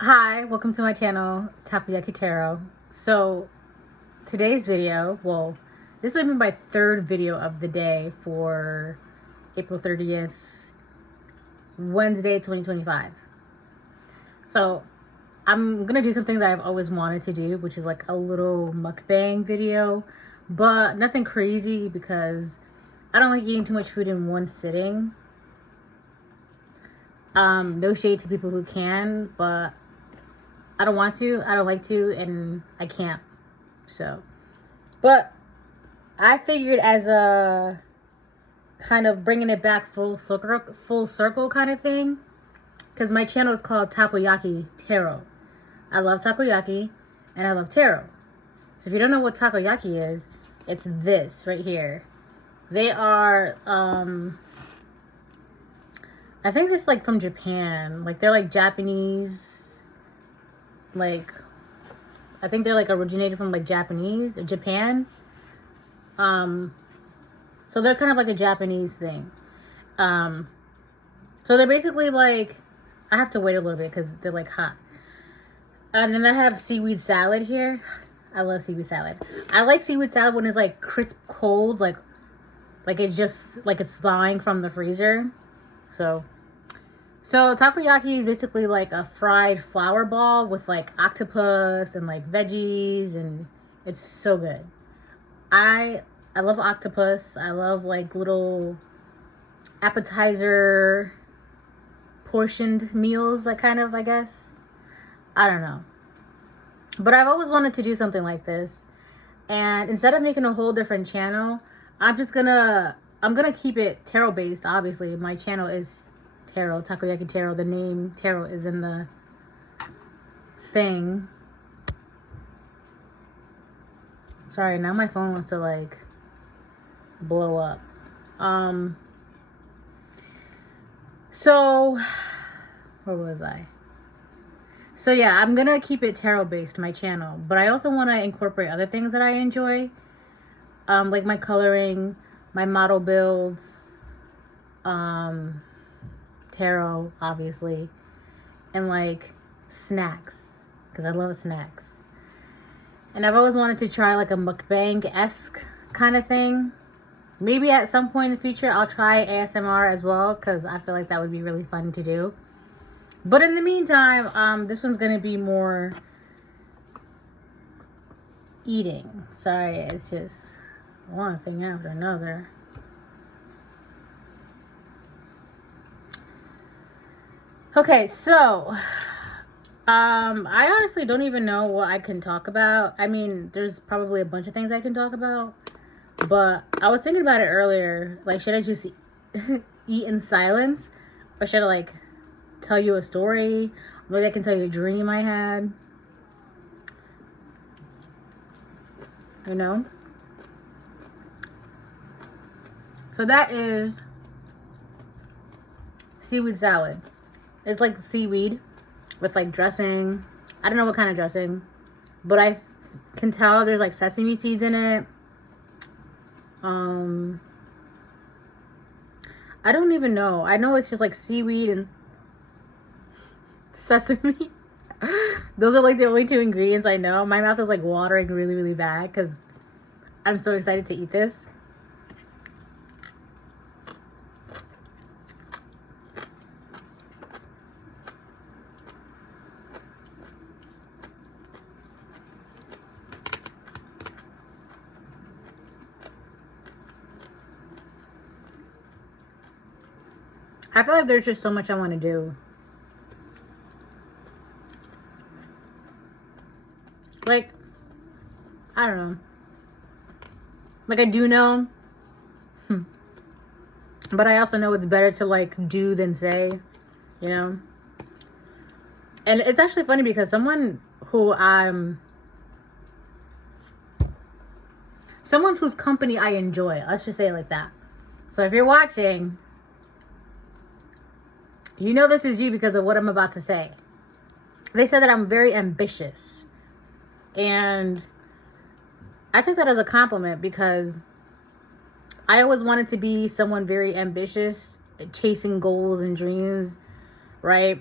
Hi, welcome to my channel, Takoyaki Tarot. So today's video, this will be my third video of the day for April 30th, Wednesday, 2025. So I'm gonna do something that I've always wanted to do, which is like a little mukbang video, but nothing crazy because I don't like eating too much food in one sitting. No shade to people who can, but I don't want to, I don't like to, and I can't. So, but I figured as a kind of bringing it back full circle kind of thing, because my channel is called Takoyaki Tarot. I love takoyaki and I love tarot. So if you don't know what takoyaki is, it's this right here. They are, I think it's like from Japan. Like they're like Japanese. Like, I think they're like originated from like Japan. So they're kind of like a Japanese thing. So they're basically like, I have to wait a little bit because they're like hot. And then I have seaweed salad here. I love seaweed salad. I like seaweed salad when it's like crisp cold, like it's just like it's thawing from the freezer. So takoyaki is basically like a fried flour ball with like octopus and like veggies, and it's so good. I love octopus. I love like little appetizer portioned meals, like kind of, I guess. I don't know. But I've always wanted to do something like this. And instead of making a whole different channel, I'm gonna keep it tarot based, obviously. My channel is tarot, Takoyaki Tarot. The name tarot is in the thing. Sorry, now my phone wants to like blow up. So where was I? So yeah, I'm gonna keep it tarot based, my channel, but I also want to incorporate other things that I enjoy, like my coloring, my model builds, tarot, obviously, and like snacks, because I love snacks. And I've always wanted to try like a mukbang-esque kind of thing. Maybe at some point in the future I'll try ASMR as well, because I feel like that would be really fun to do. But in the meantime, this one's gonna be more eating. Sorry, it's just one thing after another. Okay, so I honestly don't even know what I can talk about. I mean, there's probably a bunch of things I can talk about, but I was thinking about it earlier. Like, should I just eat in silence, or should I like tell you a story? Maybe I can tell you a dream I had. You know? So that is seaweed salad. It's like seaweed with like dressing. I don't know what kind of dressing, but I can tell there's like sesame seeds in it. I don't even know. I know it's just like seaweed and sesame. Those are like the only two ingredients I know. My mouth is like watering really, really bad because I'm so excited to eat this. I feel like there's just so much I want to do. Like, I don't know. Like, I do know. But I also know it's better to, like, do than say. You know? And it's actually funny because someone whose company I enjoy. Let's just say it like that. So if you're watching, you know this is you because of what I'm about to say. They said that I'm very ambitious. And I take that as a compliment because I always wanted to be someone very ambitious, chasing goals and dreams, right?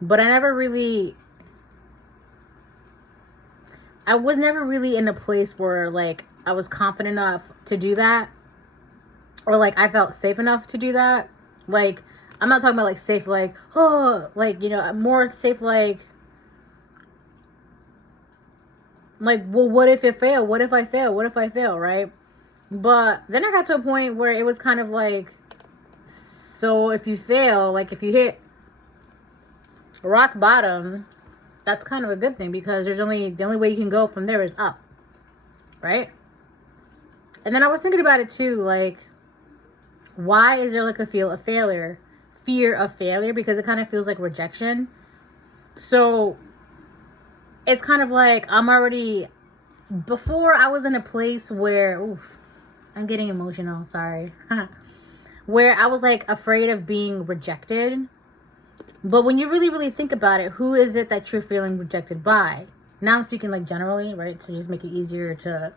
But I never really I was never really in a place where like I was confident enough to do that, or like I felt safe enough to do that. Like, I'm not talking about like safe, like, oh, like, you know, more safe, like, well, what if it failed? What if I fail? What if I fail? Right? But then I got to a point where it was kind of like, so if you fail, like if you hit rock bottom, that's kind of a good thing, because the only way you can go from there is up, right? And then I was thinking about it too, like, why is there like a fear of failure? Because it kind of feels like rejection. So it's kind of like before I was in a place where, oof, I'm getting emotional, sorry. Where I was like afraid of being rejected. But when you really, really think about it, who is it that you're feeling rejected by? Now I'm speaking like generally, right? To just make it easier to,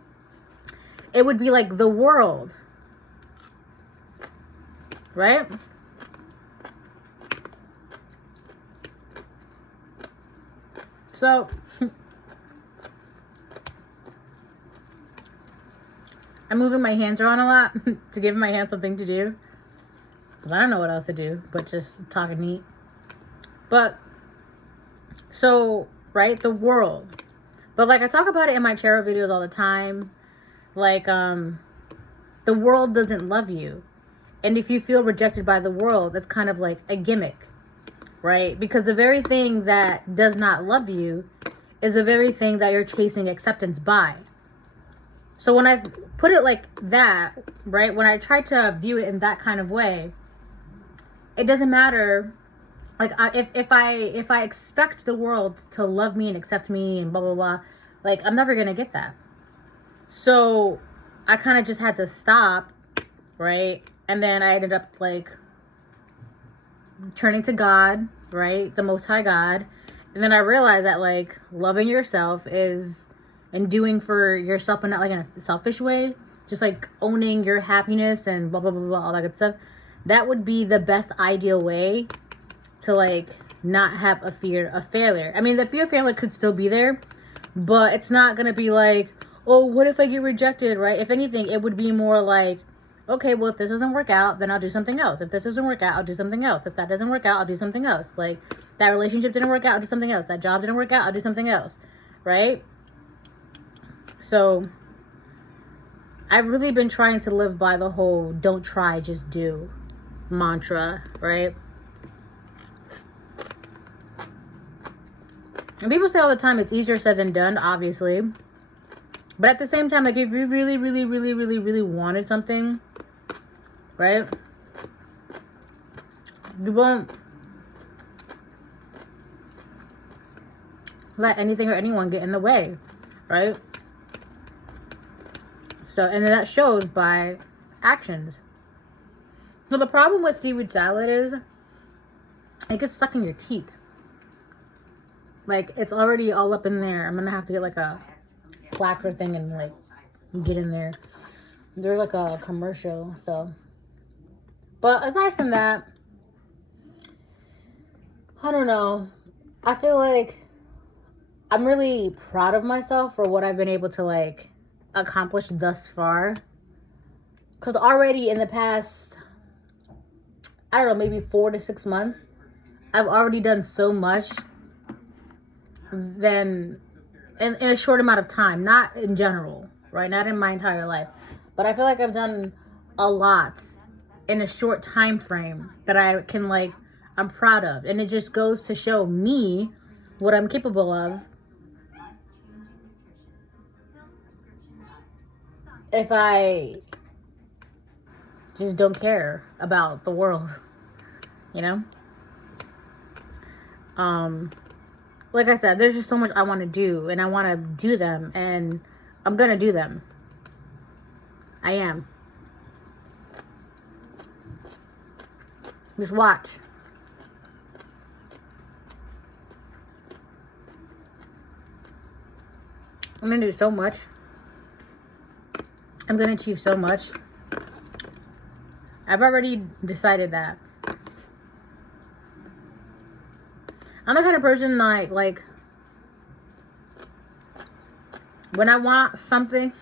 it would be like the world, right? So, I'm moving my hands around a lot to give my hands something to do. Because I don't know what else to do, but just talking neat. But, so, right, the world. But like I talk about it in my tarot videos all the time. Like, the world doesn't love you. And if you feel rejected by the world, that's kind of like a gimmick, right? Because the very thing that does not love you is the very thing that you're chasing acceptance by. So when I put it like that, right, when I try to view it in that kind of way, it doesn't matter. Like, if I expect the world to love me and accept me and blah, blah, blah, like, I'm never going to get that. So I kind of just had to stop, right? And then I ended up, like, turning to God, right? The Most High God. And then I realized that, like, loving yourself is, and doing for yourself, but not, like, in a selfish way. Just, like, owning your happiness and blah, blah, blah, blah, all that good stuff. That would be the best ideal way to, like, not have a fear of failure. I mean, the fear of failure could still be there, but it's not going to be like, oh, what if I get rejected, right? If anything, it would be more like, okay, well, if this doesn't work out, then I'll do something else. If this doesn't work out, I'll do something else. If that doesn't work out, I'll do something else. Like, that relationship didn't work out, I'll do something else. That job didn't work out, I'll do something else, right? So, I've really been trying to live by the whole don't try, just do mantra, right? And people say all the time it's easier said than done, obviously. But at the same time, like, if you really, really, really, really, really wanted something, right? You won't let anything or anyone get in the way, right? So, and then that shows by actions. So the problem with seaweed salad is it gets stuck in your teeth. Like, it's already all up in there. I'm gonna have to get like a placard thing and like get in there. There's like a commercial, so. But aside from that, I don't know. I feel like I'm really proud of myself for what I've been able to like accomplish thus far. Because already in the past, I don't know, maybe 4 to 6 months, I've already done so much than in a short amount of time. Not in general, right? Not in my entire life. But I feel like I've done a lot in a short time frame that I can, like, I'm proud of. And it just goes to show me what I'm capable of if I just don't care about the world, you know? Like I said, there's just so much I want to do, and I want to do them, and I'm gonna do them. I am. Just watch. I'm gonna do so much. I'm gonna achieve so much. I've already decided that. I'm the kind of person that, like, When I want something,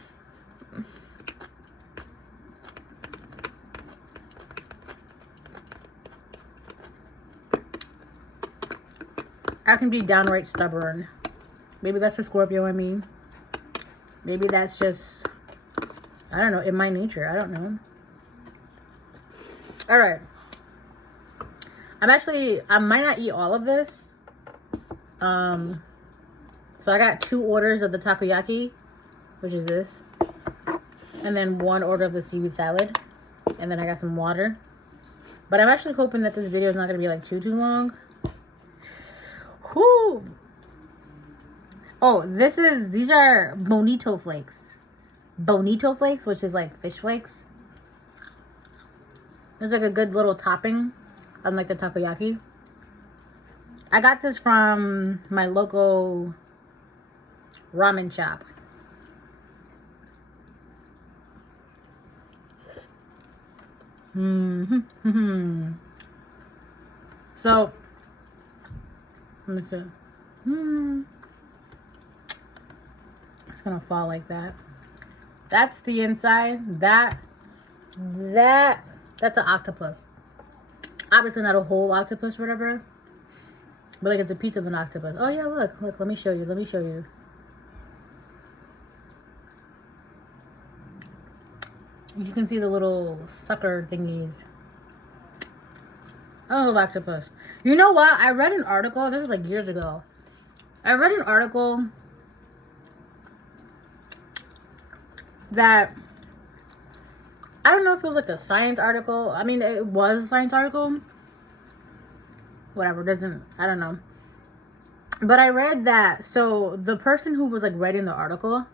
I can be downright stubborn. Maybe that's a Scorpio in me. Maybe that's just, I don't know, in my nature. I don't know. All right. I might not eat all of this. So I got 2 orders of the takoyaki, which is this. And then 1 order of the seaweed salad. And then I got some water. But I'm actually hoping that this video is not going to be like too long. Whoo! Oh, these are bonito flakes. Bonito flakes, which is like fish flakes. It's like a good little topping on like the takoyaki. I got this from my local ramen shop. So, let me see. It's gonna fall like that. That's the inside. That's an octopus. Obviously not a whole octopus or whatever, but like it's a piece of an octopus. Oh yeah, look, let me show you. You can see the little sucker thingies. I love octopus. You know what? I read an article, this was like years ago. I read an article that, I don't know if it was like a science article. I mean, it was a science article. Whatever, I don't know. But I read that, so the person who was like writing the article,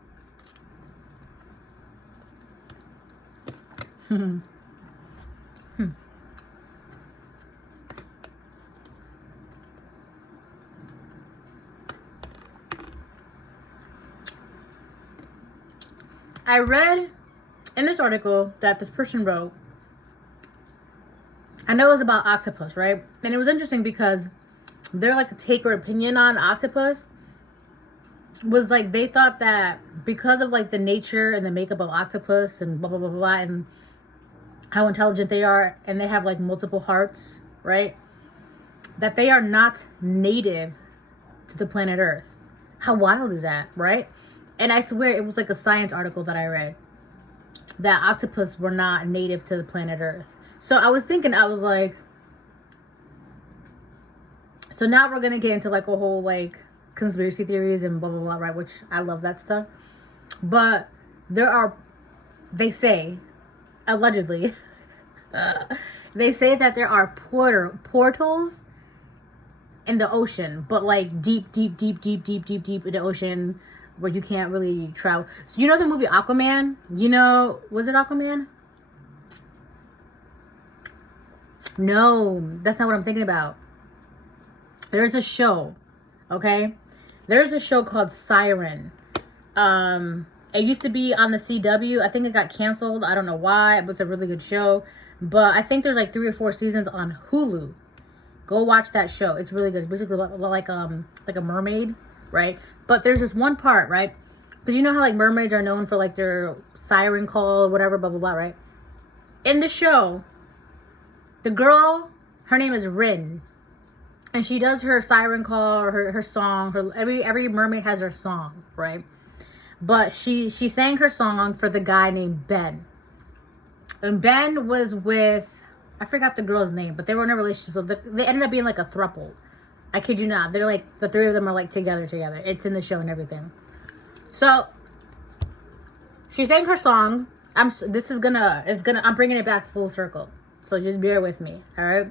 I read in this article that this person wrote, I know it was about octopus, right? And it was interesting because their like take or opinion on octopus was like, they thought that because of like the nature and the makeup of octopus and blah blah blah blah, blah, and how intelligent they are, and they have like multiple hearts, right? That they are not native to the planet Earth. How wild is that, right? And I swear it was like a science article that I read that octopus were not native to the planet Earth. So I was thinking, I was like, so now we're gonna get into like a whole like conspiracy theories and blah blah blah, right? Which I love that stuff. But they say, allegedly, they say that there are portals in the ocean, but like deep in the ocean where you can't really travel. So you know the movie Aquaman? You know, was it Aquaman? No, that's not what I'm thinking about. There's a show, okay? There's a show called Siren. It used to be on the CW. I think it got canceled. I don't know why. It was a really good show. But I think there's like 3 or 4 seasons on Hulu. Go watch that show. It's really good. It's basically like a mermaid, right? But there's this one part, right? Because you know how like mermaids are known for like their siren call or whatever, blah blah blah, right? In the show, the girl, her name is Rin, and she does her siren call or her song. Every mermaid has her song, right? But she sang her song for the guy named Ben, and Ben was with, I forgot the girl's name, but they were in a relationship, so they ended up being like a throuple. I kid you not. They're like, the 3 of them are like together. It's in the show and everything. So she sang her song. I'm bringing it back full circle. So just bear with me, all right?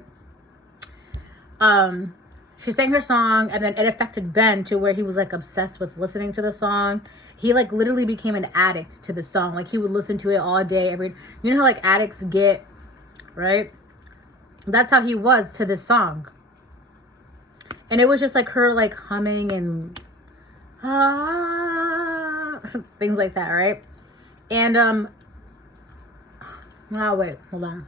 She sang her song, and then it affected Ben to where he was like obsessed with listening to the song. He like literally became an addict to the song. Like he would listen to it all day, you know how like addicts get, right? That's how he was to this song. And it was just like her like humming and things like that, right? And oh wait, hold on.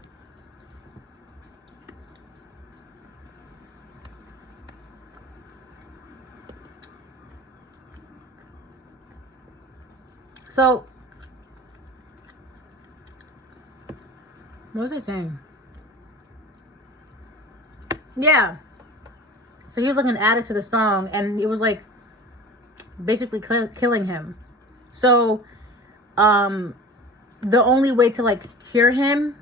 So, what was I saying? Yeah. So he was like an addict to the song, and it was like basically killing him. So, the only way to like cure him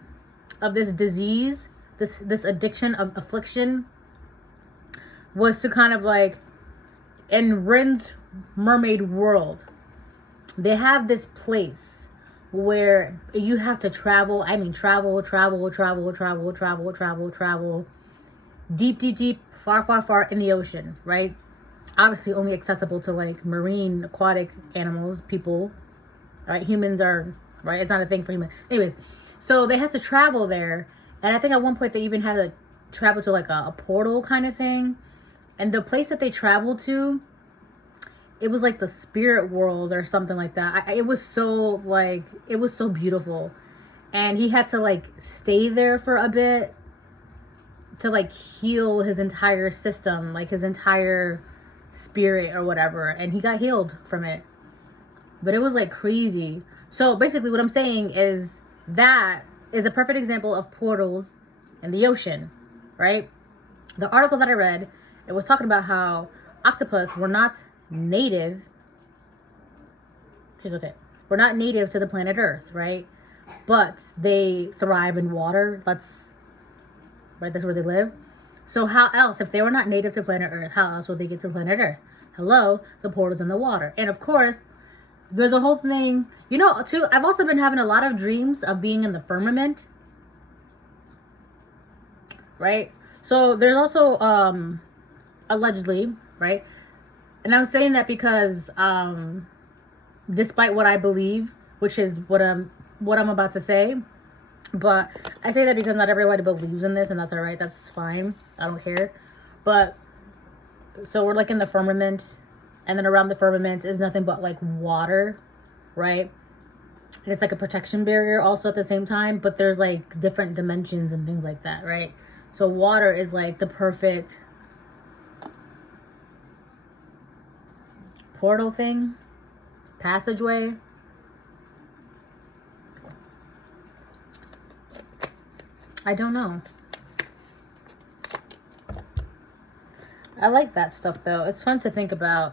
of this disease, this addiction of affliction, was to kind of like, in Rin's mermaid world, they have this place where you have to travel. I mean, travel, deep, far in the ocean, right? Obviously only accessible to like marine aquatic animals, people, right? Humans are, right? It's not a thing for humans. Anyways, so they had to travel there. And I think at one point they even had to travel to like a portal kind of thing. And the place that they traveled to, it was like the spirit world or something like that. It was so beautiful. And he had to like stay there for a bit to like heal his entire system, like his entire spirit or whatever. And he got healed from it. But it was like crazy. So basically what I'm saying is that is a perfect example of portals in the ocean, right? The article that I read, it was talking about how octopus were not native. She's okay. We're not native to the planet Earth, right? But they thrive in water. That's where they live. So how else, if they were not native to planet Earth, how else would they get to planet Earth? Hello, the portals in the water. And of course, there's a whole thing, you know, too. I've also been having a lot of dreams of being in the firmament, right? So there's also allegedly, right? And I'm saying that because despite what I believe, which is what I'm about to say, but I say that because not everybody believes in this, and that's all right. That's fine. I don't care. But so we're like in the firmament, and then around the firmament is nothing but like water, right? And it's like a protection barrier also at the same time, but there's like different dimensions and things like that, right? So water is like the perfect portal thing, passageway. I don't know. I like that stuff though. It's fun to think about.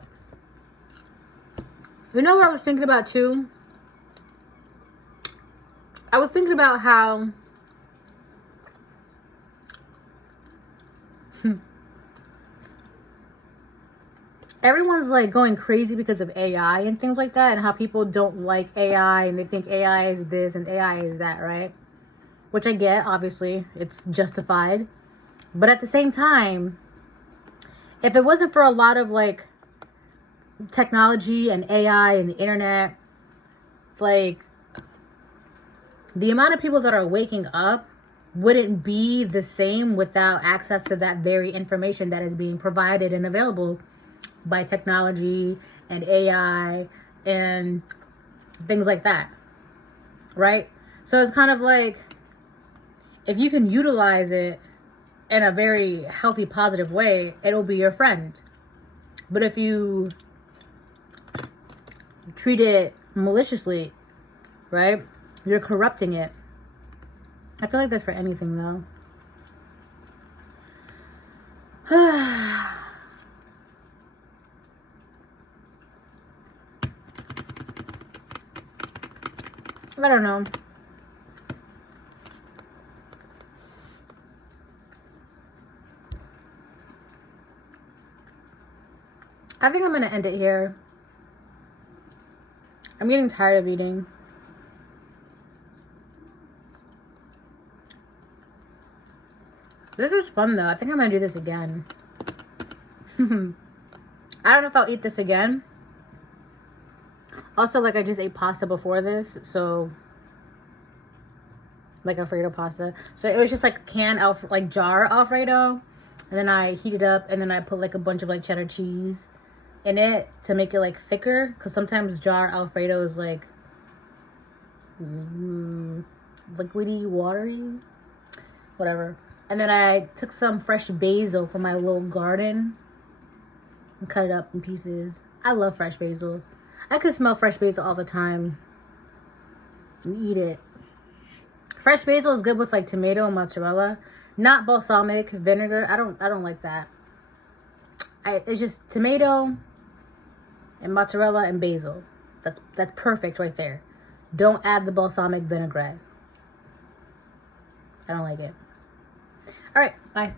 You know what I was thinking about too? I was thinking about how everyone's like going crazy because of AI and things like that, and how people don't like AI and they think AI is this and AI is that, right? Which I get, obviously, it's justified. But at the same time, if it wasn't for a lot of like technology and AI and the internet, like the amount of people that are waking up wouldn't be the same without access to that very information that is being provided and available by technology and AI and things like that, right? So it's kind of like, if you can utilize it in a very healthy, positive way, it'll be your friend. But if you treat it maliciously, right, you're corrupting it. I feel like that's for anything, though. I don't know. I think I'm going to end it here. I'm getting tired of eating. This is fun though. I think I'm going to do this again. I don't know if I'll eat this again. Also, like, I just ate pasta before this, so like Alfredo pasta. So it was just like jar Alfredo, and then I heat it up, and then I put like a bunch of like cheddar cheese in it to make it like thicker, because sometimes jar Alfredo is like liquidy, watery, whatever. And then I took some fresh basil from my little garden and cut it up in pieces. I love fresh basil. I could smell fresh basil all the time and eat it. Fresh basil is good with like tomato and mozzarella, not balsamic vinegar. I don't like that. It's just tomato and mozzarella and basil. That's perfect right there. Don't add the balsamic vinaigrette. I don't like it. All right, bye.